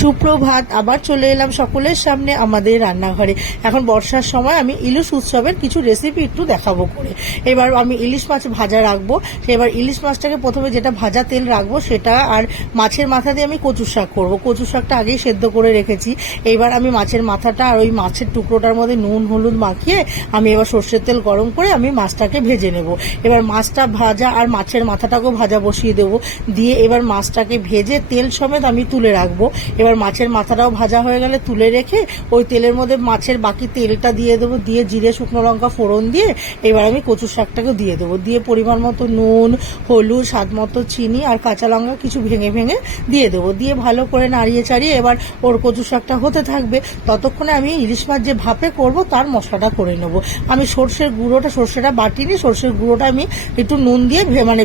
সুপ্রভাত। আবার চলে এলাম সকলের সামনে আমাদের রান্নাঘরে। এখন বর্ষার সময় আমি ইলিশ উৎসবের কিছু রেসিপি একটু দেখাবো করে। এবার আমি ইলিশ মাছ ভাজা রাখবো। এবার ইলিশ মাছটাকে প্রথমে যেটা ভাজা তেল রাখবো সেটা, আর মাছের মাথা দিয়ে আমি কচু শাক করবো। কচু শাকটা আগেই সেদ্ধ করে রেখেছি। এবার আমি মাছের মাথাটা আর ওই মাছের টুকরোটার মধ্যে নুন হলুদ মাখিয়ে আমি এবার সর্ষের তেল গরম করে আমি মাছটাকে ভেজে নেব। এবার মাছটা ভাজা আর মাছের মাথাটাকেও ভাজা বসিয়ে দেবো। দিয়ে এবার মাছটাকে ভেজে তেল সমেত আমি তুলে রাখবো। এবার মাছের মাথাটাও ভাজা হয়ে গেলে তুলে রেখে ওই তেলের মধ্যে মাছের বাকি তেলটা দিয়ে দেবো। দিয়ে জিরে শুকনো লঙ্কা ফোড়ন দিয়ে এবার আমি কচু শাকটাকে দিয়ে দেবো। দিয়ে পরিমাণ মতো নুন হলুদ স্বাদ মতো চিনি আর কাঁচা লঙ্কা কিছু ভেঙে ভেঙে দিয়ে দেবো। দিয়ে ভালো করে নাড়িয়ে চাড়িয়ে এবার ওর কচু শাকটা হতে থাকবে। ততক্ষণে আমি ইলিশ মাছ যে ভাপে করব তার মশলাটা করে নেব। আমি সর্ষেটা বাটিনি, সর্ষের গুঁড়োটা আমি একটু নুন দিয়ে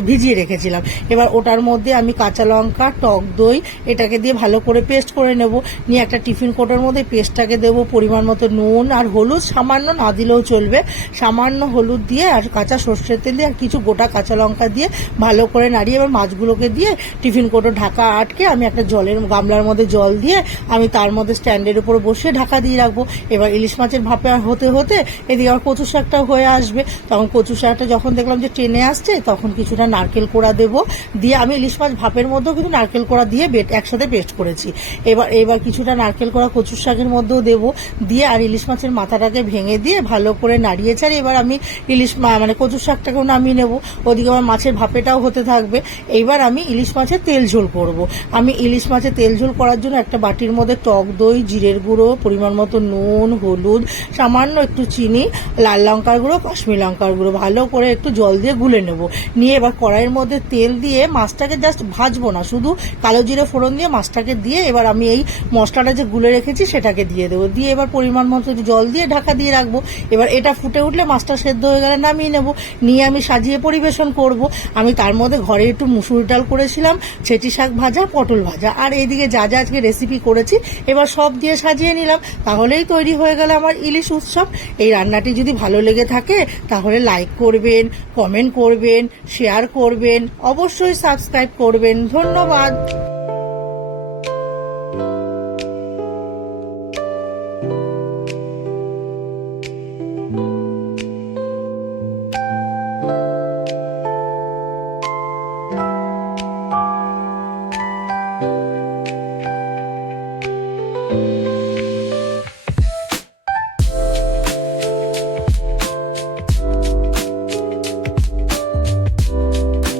ভিজিয়ে রেখেছিলাম। এবার ওটার মধ্যে আমি কাঁচা লঙ্কা টক দই এটাকে দিয়ে ভালো করে পেস্ট করে নেব। নিয়ে একটা টিফিন কোটোর মধ্যে পেস্টটাকে দেবো। পরিমাণ মতো নুন আর হলুদ সামান্য না দিলেও চলবে, সামান্য হলুদ দিয়ে আর কাঁচা সর্ষের তেল দিয়ে আর কিছু গোটা কাঁচা লঙ্কা দিয়ে ভালো করে নাড়িয়ে এবার মাছগুলোকে দিয়ে টিফিন কোটো ঢাকা আটকে আমি একটা জলের গামলার মধ্যে জল দিয়ে আমি তার মধ্যে স্ট্যান্ডের উপর বসিয়ে ঢাকা দিয়ে রাখবো। এবার ইলিশ মাছের ভাপে হতে হতে এদিকে আমার কচু শাকটাও হয়ে আসবে। তখন কচু শাকটা যখন দেখলাম যে টেনে আসছে তখন কিছুটা নারকেল কোড়া দেবো। দিয়ে আমি ইলিশ মাছ ভাপের মধ্যেও কিন্তু নারকেল কোড়া দিয়ে একসাথে পেস্ট করেছি। এবার কিছুটা নারকেল কোড়া কচু শাকের মধ্যেও দেবো। দিয়ে আর ইলিশ মাছের মাথাটাকে ভেঙে দিয়ে ভালো করে নাড়িয়ে ছাড়িয়ে এবার আমি কচু শাকটাকেও নামিয়ে নেবো। ওদিকে আমার মাছের ভাপেটাও হতে থাকবে। এইবার আমি ইলিশ মাছের তেল ঝোল করব। আমি ইলিশ মাছের তেল ঝোল করার জন্য একটা বাটির মধ্যে টক দই জিরের গুঁড়ো পরিমাণ মতো নুন হলুদ সামান্য একটু চিনি লাল লঙ্কার গুঁড়ো কাশ্মীর লঙ্কার গুঁড়ো ভালো করে একটু জল দিয়ে গুলে নেব। নিয়ে এবার কড়াইয়ের মধ্যে তেল দিয়ে মাছটাকে জাস্ট ভাজবো না, শুধু কালো জিরে ফোড়ন দিয়ে মাছটাকে দিয়ে এবার আমি এই মশলাটা যে গুলে রেখেছি সেটাকে দিয়ে দেবো। দিয়ে এবার পরিমাণ মতো জল দিয়ে ঢাকা দিয়ে রাখবো। এবার এটা ফুটে উঠলে মাছটা সেদ্ধ হয়ে গেলে নামিয়ে নেব। নিয়ে আমি সাজিয়ে পরিবেশন করব। আমি তার মধ্যে ঘরে একটু মুসুর ডাল করেছিলাম, ছেঁটি শাক ভাজা পটল ভাজা আর এইদিকে যা যা আজকে রেসিপি করেছি এবার সব দিয়ে সাজিয়ে নিলাম। তাহলেই তৈরি হয়ে গেল আমার ইলিশ উৎসব। এই রান্নাটি যদি ভালো লেগে থাকে তাহলে লাইক করবেন, কমেন্ট করবেন, শেয়ার করবেন, অবশ্যই সাবস্ক্রাইব করবেন। ধন্যবাদ।